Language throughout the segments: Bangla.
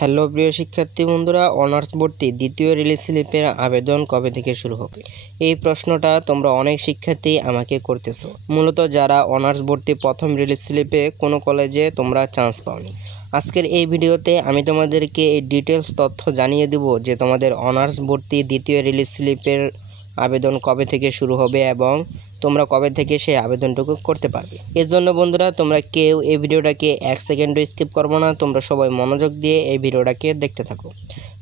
হ্যালো প্রিয় শিক্ষার্থী বন্ধুরা, অনার্স ভর্তি দ্বিতীয় রিলিজ স্লিপের আবেদন কবে থেকে শুরু হবে? এই প্রশ্নটা তোমরা অনেক শিক্ষার্থী আমাকে করতেছো। মূলত যারা অনার্স ভর্তি প্রথম রিলিজ স্লিপে কোনো কলেজে তোমরা চান্স পাওনি, আজকের এই ভিডিওতে আমি তোমাদেরকে এই ডিটেলস তথ্য জানিয়ে দেব যে তোমাদের অনার্স ভর্তি দ্বিতীয় রিলিজ স্লিপের আবেদন কবে থেকে শুরু হবে এবং তোমরা কবে থেকে সেই আবেদনটুকু করতে পারবে। এর জন্য বন্ধুরা, তোমরা কেউ এই ভিডিওটাকে এক সেকেন্ডও স্কিপ করবো না, তোমরা সবাই মনোযোগ দিয়ে এই ভিডিওটাকে দেখতে থাকো।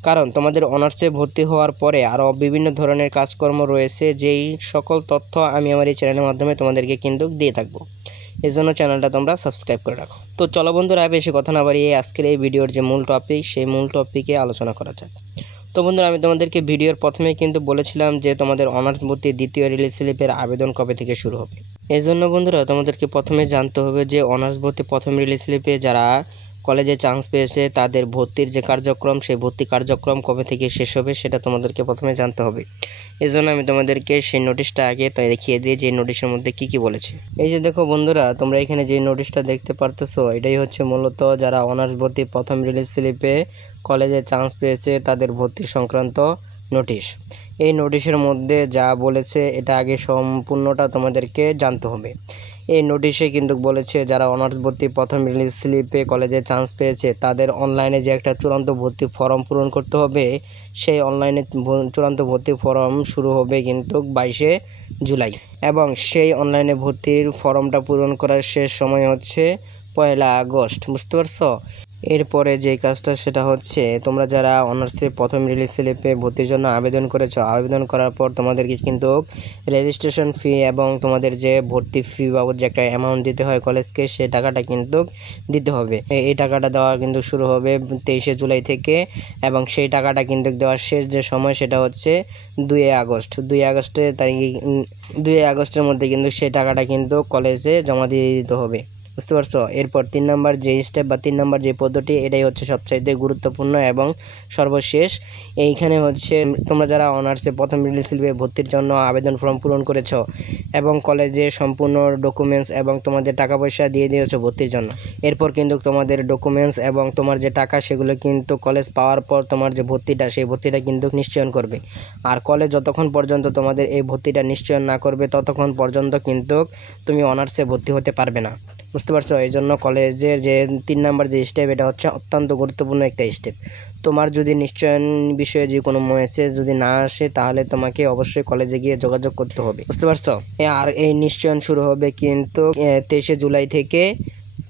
কারণ তোমাদের অনার্সে ভর্তি হওয়ার পরে আরও বিভিন্ন ধরনের কাজকর্ম রয়েছে, যেই সকল তথ্য আমি আমার এই চ্যানেলের মাধ্যমে তোমাদেরকে কিন্তু দিয়ে থাকবো। এর জন্য চ্যানেলটা তোমরা সাবস্ক্রাইব করে রাখো। তো চলো বন্ধুরা, বেশি কথা না বাড়িয়ে আজকের এই ভিডিওর যে মূল টপিক, সেই মূল টপিকে আলোচনা করা যাক। তো বন্ধুরা, আমি তোমাদেরকে ভিডিওর প্রথমে কিন্তু বলেছিলাম যে তোমাদের অনার্স ভর্তি দ্বিতীয় রিলিজ স্লিপের আবেদন কবে থেকে শুরু হবে। এই জন্য বন্ধুরা, তোমাদেরকে প্রথমে জানতে হবে যে অনার্স ভর্তি প্রথম রিলিজ স্লিপে যারা কলেজে চান্স পেয়েছে তাদের ভর্তির যে কার্যক্রম, সেই ভর্তি কার্যক্রম কবে থেকে শেষ হবে সেটা তোমাদেরকে প্রথমে জানতে হবে। এই জন্য আমি তোমাদেরকে সেই নোটিশটা আগে দেখিয়ে দিই যে নোটিশের মধ্যে কি কি বলেছে। এই যে দেখো বন্ধুরা, তোমরা এখানে যে নোটিশটা দেখতে পারতেছো, এটাই হচ্ছে মূলত যারা অনার্স ভর্তি প্রথম রিলিজ স্লিপে কলেজে চান্স পেয়েছে তাদের ভর্তি সংক্রান্ত নোটিশ। এই নোটিশের মধ্যে যা বলেছে এটা আগে সম্পূর্ণটা তোমাদেরকে জানতে হবে। এই নোটিশে কিন্তু বলেছে যারা অনার্স ভর্তি প্রথম রিলিজ স্লিপে কলেজে চান্স পেয়েছে তাদের অনলাইনে যে একটা চূড়ান্ত ভর্তি ফর্ম পূরণ করতে হবে, সেই অনলাইনে চূড়ান্ত ভর্তি ফর্ম শুরু হবে কিন্তু 22শে জুলাই, এবং সেই অনলাইনে ভর্তির ফর্মটা পূরণ করার শেষ সময় হচ্ছে 1 আগস্ট। বুঝতে পারছো? এরপরে যে কাজটা সেটা হচ্ছে তোমরা যারা অনার্সে প্রথম রিলিজ স্লিপে ভর্তির জন্য আবেদন করেছো, আবেদন করার পর তোমাদেরকে কিন্তু রেজিস্ট্রেশন ফি এবং তোমাদের যে ভর্তি ফি বাবদ যে একটা অ্যামাউন্ট দিতে হয় কলেজকে, সেই টাকাটা কিন্তু দিতে হবে। এই টাকাটা দেওয়া কিন্তু শুরু হবে 23শে জুলাই থেকে, এবং সেই টাকাটা কিন্তু দেওয়ার শেষ যে সময় সেটা হচ্ছে 2 আগস্ট। 2 আগস্টের তারিখে 2 আগস্টের মধ্যে কিন্তু সেই টাকাটা কিন্তু কলেজে জমা দিয়ে দিতে হবে। বুঝতে পারছো? এরপর 3 নম্বর যে স্টেপ বা 3 নম্বর যে পদ্ধতি, এটাই হচ্ছে সবচাইতে গুরুত্বপূর্ণ এবং সর্বশেষ। এইখানে হচ্ছে তোমরা যারা অনার্সে প্রথম রিলিজ স্লিপে ভর্তির জন্য আবেদন ফর্ম পূরণ করেছো এবং কলেজে সম্পূর্ণ ডকুমেন্টস এবং তোমাদের টাকা পয়সা দিয়ে দিয়েছো ভর্তির জন্য, এরপর কিন্তু তোমাদের ডকুমেন্টস এবং তোমার যে টাকা সেগুলো কিন্তু কলেজ পাওয়ার পর তোমার যে ভর্তিটা, সেই ভর্তিটা কিন্তু নিশ্চয়ন করবে। আর কলেজ যতক্ষণ পর্যন্ত তোমাদের এই ভর্তিটা নিশ্চয়ন না করবে ততক্ষণ পর্যন্ত কিন্তু তুমি অনার্সে ভর্তি হতে পারবে না। বুঝতে পারছো? এই জন্য কলেজের যে 3 নম্বর যে স্টেপ, এটা হচ্ছে অত্যন্ত গুরুত্বপূর্ণ একটা স্টেপ। তোমার যদি নিশ্চয়ন বিষয়ে যে কোনো মেসেজ যদি না আসে তাহলে তোমাকে অবশ্যই কলেজে গিয়ে যোগাযোগ করতে হবে। বুঝতে পারছো? আর এই নিশ্চয়ন শুরু হবে কিন্তু 23শে জুলাই থেকে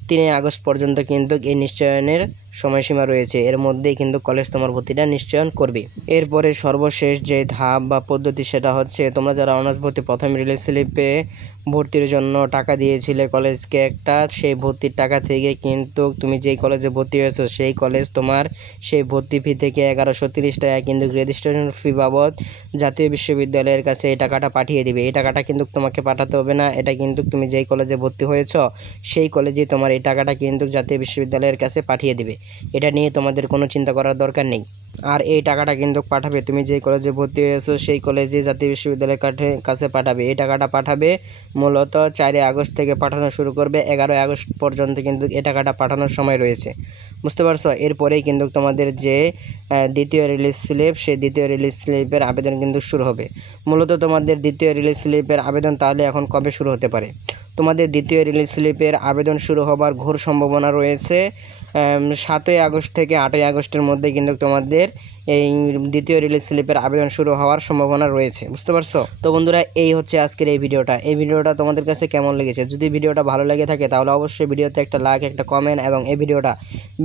3 আগস্ট পর্যন্ত কিন্তু এই নিশ্চয়নের সময়সীমা রয়েছে। এর মধ্যেই কিন্তু কলেজ তোমার ভর্তিটা নিশ্চয়ন করবে। এরপরে সর্বশেষ যে ধাপ বা পদ্ধতি সেটা হচ্ছে তোমরা যারা অনার্স ভর্তি প্রথম রিলিজ স্লিপে ভর্তির জন্য টাকা দিয়েছিলে কলেজকে একটা, সেই ভর্তির টাকা থেকে কিন্তু তুমি যেই কলেজে ভর্তি হয়েছো সেই কলেজ তোমার সেই ভর্তি ফি থেকে 1130 টাকা কিন্তু রেজিস্ট্রেশন ফি বাবদ জাতীয় বিশ্ববিদ্যালয়ের কাছে এই টাকাটা পাঠিয়ে দিবে। এই টাকাটা কিন্তু তোমাকে পাঠাতে হবে না, এটা কিন্তু তুমি যেই কলেজে ভর্তি হয়েছো সেই কলেজেই তোমার এই টাকাটা কিন্তু জাতীয় বিশ্ববিদ্যালয়ের কাছে পাঠিয়ে দিবে। এটা নিয়ে তোমাদের কোনো চিন্তা করার দরকার নেই। আর এই টাকাটা কিন্তু পাঠাবে তুমি যেই কলেজে ভর্তি হয়েছো সেই কলেজে জাতীয় বিশ্ববিদ্যালয়ের কাছে পাঠাবে। এই টাকাটা পাঠাবে মূলত 4 আগস্ট থেকে পাঠানো শুরু করবে, 11 আগস্ট পর্যন্ত কিন্তু এই টাকাটা পাঠানোর সময় রয়েছে। বুঝতে পারছো? এরপরেই কিন্তু তোমাদের যে দ্বিতীয় রিলিজ স্লিপ, সেই দ্বিতীয় রিলিজ স্লিপের আবেদন কিন্তু শুরু হবে। মূলত তোমাদের দ্বিতীয় রিলিজ স্লিপের আবেদন তাহলে এখন কবে শুরু হতে পারে? তোমাদের দ্বিতীয় রিলিজ স্লিপের আবেদন শুরু হবার ঘোর সম্ভাবনা রয়েছে 7 আগস্ট থেকে 8 আগস্টের মধ্যে কিন্তু তোমাদের এই দ্বিতীয় রিলিজ স্লিপের আবেদন শুরু হওয়ার সম্ভাবনা রয়েছে। বুঝতে পারছো? তো বন্ধুরা, এই হচ্ছে আজকের এই ভিডিওটা। এই ভিডিওটা তোমাদের কাছে কেমন লেগেছে? যদি ভিডিওটা ভালো লেগে থাকে তাহলে অবশ্যই ভিডিওতে একটা লাইক, একটা কমেন্ট এবং এই ভিডিওটা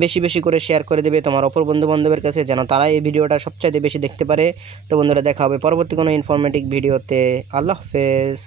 বেশি বেশি করে শেয়ার করে দেবে তোমার অপর বন্ধু বান্ধবের কাছে, যেন তারা এই ভিডিওটা সবচাইতে বেশি দেখতে পারে। তো বন্ধুরা, দেখা হবে পরবর্তী কোনো ইনফরমেটিভ ভিডিওতে। আল্লাহ হাফেজ।